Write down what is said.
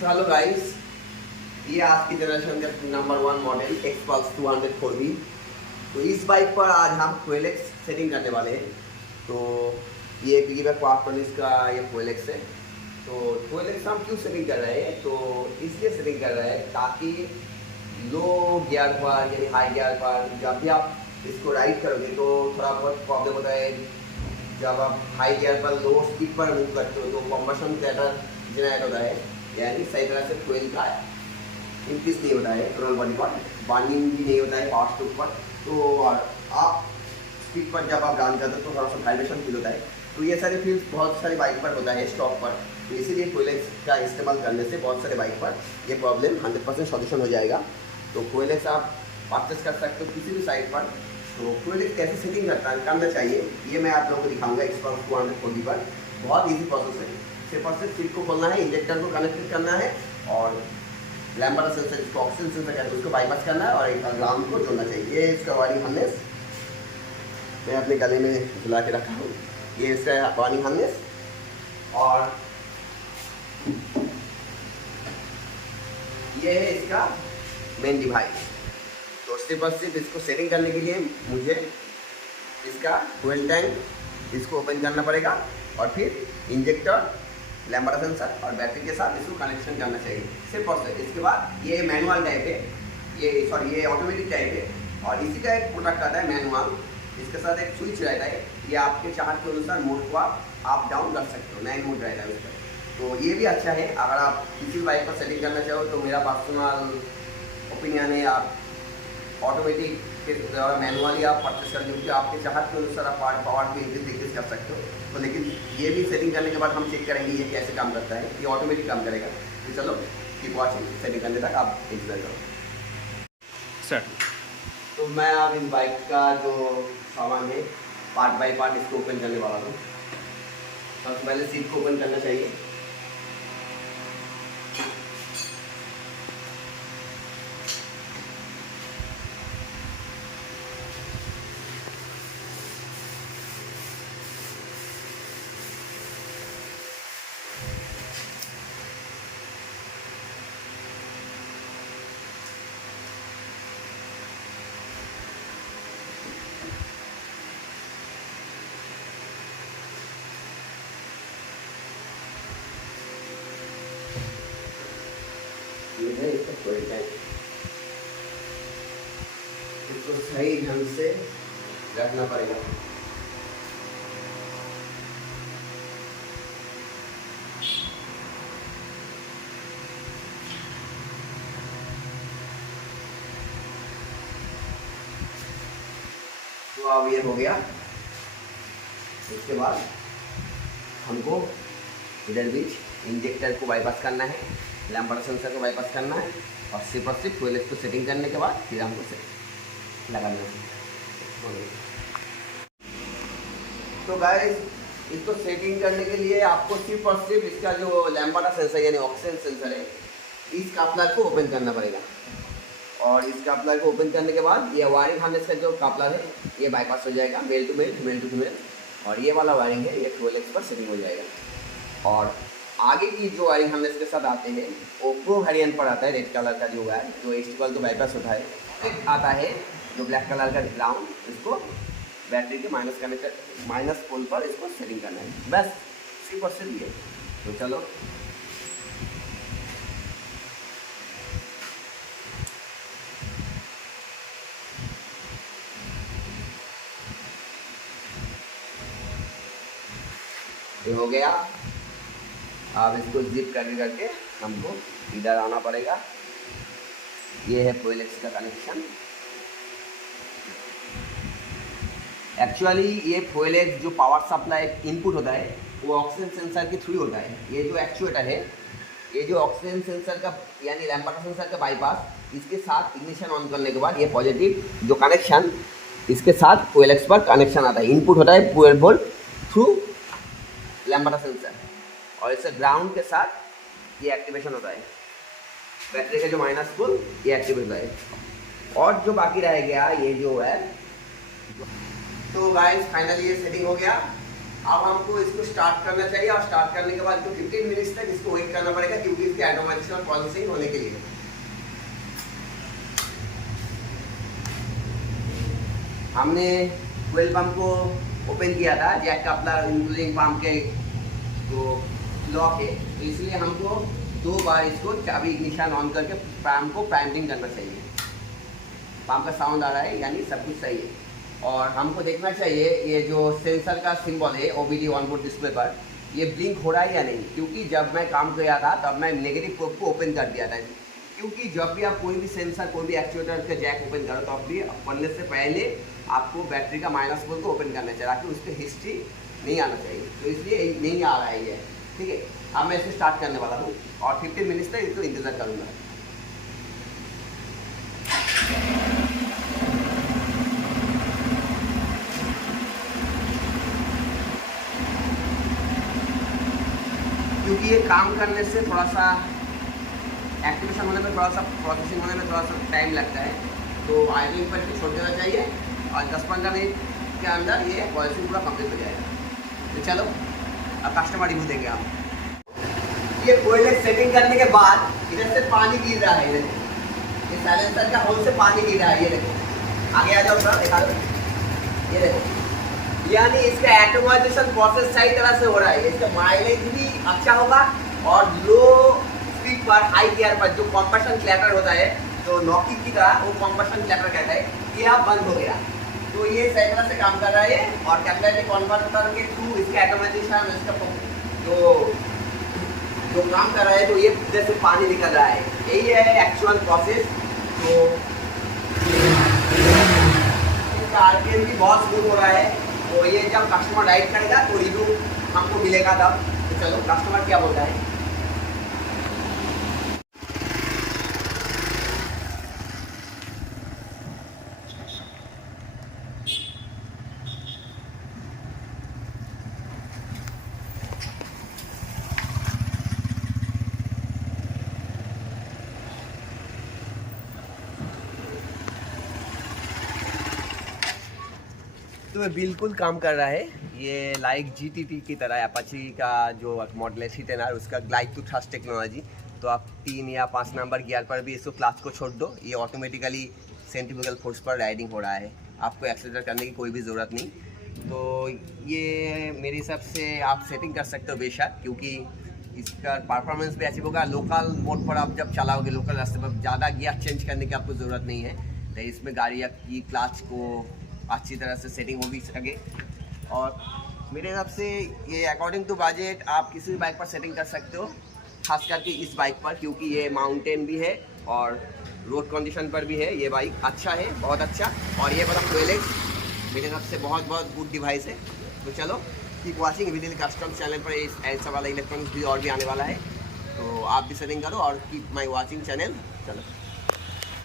तो hello guys, ये आज की जनरेशन का नंबर 1 मॉडल Xpulse 200 4V। तो इस बाइक पर आज हम FuelX सेटिंग करने वाले हैं। तो ये पिगीबैक क्वार्टरलिस का ये FuelX है। तो FuelX हम क्यों सेटिंग कर रहे हैं? तो इसलिए सेटिंग कर रहे हैं ताकि लो गियर पर यानी हाई गियर पर जब भी आप इसको राइड करोगे तो थोड़ा बहुत प्रॉब्लम होता है। जब आप हाई गियर पर लो स्पीड पर मूव करते हो तो कॉम्बशन क्लैटर जनरेट होता है, यानी सही तरह से फ्यूल का इंक्रीज नहीं होता है, पेट्रोल बॉडी पर बर्निंग भी नहीं होता है फास्ट टूप पर। तो और आप स्पीड पर जब आप रन करते हो तो थोड़ा सा वाइब्रेशन फील होता है। तो ये सारे फील्स बहुत सारी बाइक पर होता है स्टॉक पर। तो इसीलिए FuelX का इस्तेमाल करने से बहुत सारे बाइक पर ये प्रॉब्लम 100% सॉल्यूशन हो जाएगा। तो FuelX आप परचेस कर सकते हो किसी भी साइट पर। तो FuelX कैसे सेटिंग करना चाहिए ये मैं आप लोगों को दिखाऊंगा Xpulse 200 4V पर। बहुत ईजी प्रोसेस है। सिर्फ और सिर्फ सीट को खोलना है, इंजेक्टर को कनेक्ट करना है और लैम्बर्ट सेंसर जिसको ऑक्सीजन सेंसर कहते हैं उसको बाईपास करना है और एक ग्राउंड को जोड़ना चाहिए। ये इसका वायरिंग हार्नेस मैं अपने गले में झुला के रखा हूँ। ये इसका वायरिंग हार्नेस और ये है इसका मेन डिवाइस। तो सिर्फ और सिर्फ इसको सेटिंग करने के लिए मुझे इसका फ्यूल टैंक इसको ओपन करना पड़ेगा और फिर इंजेक्टर, लैम्बर्ट सेंसर और बैटरी के साथ इसको कनेक्शन करना चाहिए, सिर्फ और सिर्फ। इसके बाद ये मैनुअल टाइप है, ये ऑटोमेटिक टाइप है और इसी का एक प्रोडक्ट आता है मैनुअल। इसके साथ एक स्विच रहता है, ये आपके चाहत के अनुसार मोड को आप अप डाउन कर सकते हो, 9 मोड रहता है उसका। तो ये भी अच्छा है। अगर आप किसी बाइक पर सेटिंग करना चाहो तो मेरा पर्सनल ओपिनियन है आप ऑटोमेटिक के द्वारा मैनुअली आप परचेस कर क्योंकि आपके चाहत के अनुसार आप पावर भी इंक्रीज डिक्रीज कर सकते हो। तो लेकिन ये भी सेटिंग करने के बाद हम चेक करेंगे ये कैसे काम करता है। ये ऑटोमेटिक काम करेगा। तो चलो कीप वाचिंग, सेटिंग करने तक आप इंतजार करो सर। तो मैं अब इस बाइक का जो सामान है पार्ट बाय पार्ट इसको ओपन करने वाला हूँ। सबसे पहले सीट को ओपन करना चाहिए। ये है इसका फ्यूल टैंक। इसको सही ढंग से रखना पड़ेगा। तो अब ये हो गया। उसके बाद हमको इधर बीच इंजेक्टर को बाईपास करना है, लैम्बर्ट सेंसर को बाईपास करना है और सिर्फ FuelX को सेटिंग करने के बाद फिर हमको लगा देना है। तो गाइस इसको सेटिंग करने के लिए आपको सिर्फ और सिर्फ इसका जो लैम्बर्ट सेंसर यानी ऑक्सीजन सेंसर है इस कापलर को ओपन करना पड़ेगा। और इस कापलर को ओपन करने के बाद ये वायरिंग हार्नेस का जो कापलर है ये बाईपास हो जाएगा, male to male, male to female. और ये वाला वायरिंग है ये FuelX पर सेटिंग हो जाएगा। और आगे की जो वायरिंग हार्नेस के साथ आते हैं वो प्रो वेरिएंट पर आता है, रेड कलर का जो वायर जो एक्सटिकल तो बाईपास होता है। एक आता है जो ब्लैक कलर का ग्राउंड, इसको बैटरी के माइनस पोल पर इसको सेटिंग करना है, बस सिर्फ और सिर्फ ये। तो चलो ये हो गया। अब इसको जिप करके हमको इधर आना पड़ेगा। ये है FuelX का कनेक्शन। एक्चुअली ये FuelX जो पावर सप्लाई इनपुट होता है वो ऑक्सीजन सेंसर के थ्रू होता है। ये जो एक्चुएटर है ये जो ऑक्सीजन सेंसर का यानी लैम्बर्ट सेंसर का बाईपास इसके साथ इग्निशन ऑन करने के बाद ये पॉजिटिव जो कनेक्शन इसके साथ FuelX पर कनेक्शन आता है। इनपुट होता है 12 वोल्ट थ्रू लैम्बर्ट सेंसर और इससे ग्राउंड के साथ ये एक्टिवेशन होता है। बैटरी का जो माइनस पोल ये एक्टिवेट होता है। और जो बाकी रह गया ये जो है। तो गाइस फाइनली ये सेटिंग हो गया। अब हमको इसको स्टार्ट करना चाहिए और स्टार्ट करने के बाद 15 मिनट्स तक इसको वेट करना पड़ेगा क्योंकि इसके ऑटोमेटिक प्रोसेसिंग होने के लिए। हमने फ्यूल पंप को ओपन किया था, जैक कपलर इंक्लूडिंग पंप के जो लॉक है, तो इसलिए हमको 2 बार इसको चाबी इग्निशन ऑन करके पंप को पैंटिंग करना चाहिए। पंप का साउंड आ रहा है यानी सब कुछ सही है। और हमको देखना चाहिए ये जो सेंसर का सिंबल है OBD ऑनबोर्ड डिस्प्ले पर, ये ब्लिंक हो रहा है या नहीं, क्योंकि जब मैं काम किया था तब मैं नेगेटिव प्रोब को ओपन कर दिया था। क्योंकि जब भी आप कोई भी सेंसर कोई भी एक्चुएटर का जैक ओपन करो तो भी बनने से पहले आपको बैटरी का माइनस पोल को ओपन करना चाहिए ताकि उस पर हिस्ट्री नहीं आना चाहिए। तो इसलिए नहीं आ रहा है ये, ठीक है। अब मैं इसे स्टार्ट करने वाला हूँ और 15 मिनट्स तक इसको इंतज़ार करूँगा। क्योंकि ये काम करने से थोड़ा सा एक्टिवेशन होने में, थोड़ा सा प्रोसेसिंग होने में थोड़ा सा टाइम लगता है, तो आइडलिंग पर छोड़ देना चाहिए और 10-15 मिनट के अंदर ये प्रोसेसिंग पूरा कंप्लीट हो जाएगा। तो चलो अब कस्टमर रिव्यू देंगे हम। ये कोयले सेटिंग करने के बाद इधर से पानी गिर रहा है, ये साइलेंसर का होल से पानी गिर रहा है। ये देखो, आगे आ जाओ सर, दिखा दो। ये देखो, यानी इसका ऑटोमाइजेशन प्रोसेस सही तरह से हो रहा है। इसका माइलेज भी अच्छा होगा और लो स्पीड पर, हाई गियर पर जो कॉम्प्रेशन क्लैटर होता है, तो नॉकी की तरह वो कॉम्प्रेशन क्लैटर कहता है, ये अब बंद हो गया। तो ये सही तरह से काम कर रहा है और कैटेलिटिक कन्वर्टर के थ्रू इसका ऑटोमाइजेशन, इसका जो काम कर रहा है, तो ये इधर से पानी निकल रहा है। यही है एक्चुअल प्रोसेस। तो इसका RPM भी बहुत स्मूथ हो रहा है। तो ये जब कस्टमर राइड करेगा तो रिव्यू हमको मिलेगा तब। तो चलो कस्टमर क्या बोलता है। तो बिल्कुल काम कर रहा है। ये लाइक GTT की तरह अपाची का जो मॉडल है C10R, उसका ग्लाइड टू थ्रस्ट टेक्नोलॉजी। तो आप 3 या 5 नंबर गियर पर भी इसको क्लच को छोड़ दो, ये ऑटोमेटिकली सेंट्रीफ्यूगल फोर्स पर राइडिंग हो रहा है, आपको एक्सीलरेट करने की कोई भी ज़रूरत नहीं। तो ये मेरे हिसाब से आप सेटिंग कर सकते हो बेशक, क्योंकि इसका परफॉर्मेंस भी अच्छी होगा। लोकल मोड पर आप जब चलाओगे लोकल रास्ते पर, ज़्यादा गियर चेंज करने की आपको ज़रूरत नहीं है। तो इसमें गाड़ी की क्लच को अच्छी तरह से सेटिंग हो भी सके। और मेरे हिसाब से ये अकॉर्डिंग टू बजट आप किसी भी बाइक पर सेटिंग कर सकते हो, खास करके इस बाइक पर, क्योंकि ये माउंटेन भी है और रोड कंडीशन पर भी है। ये बाइक अच्छा है, बहुत अच्छा। और ये मतलब क्वेलेक्स मेरे हिसाब से बहुत गुड डिवाइस है। तो चलो keep watching with in custom channel पर ऐसा वाला इलेक्ट्रॉनिक्स भी और भी आने वाला है। तो आप भी सेटिंग करो और कीप माई वॉचिंग चैनल। चलो।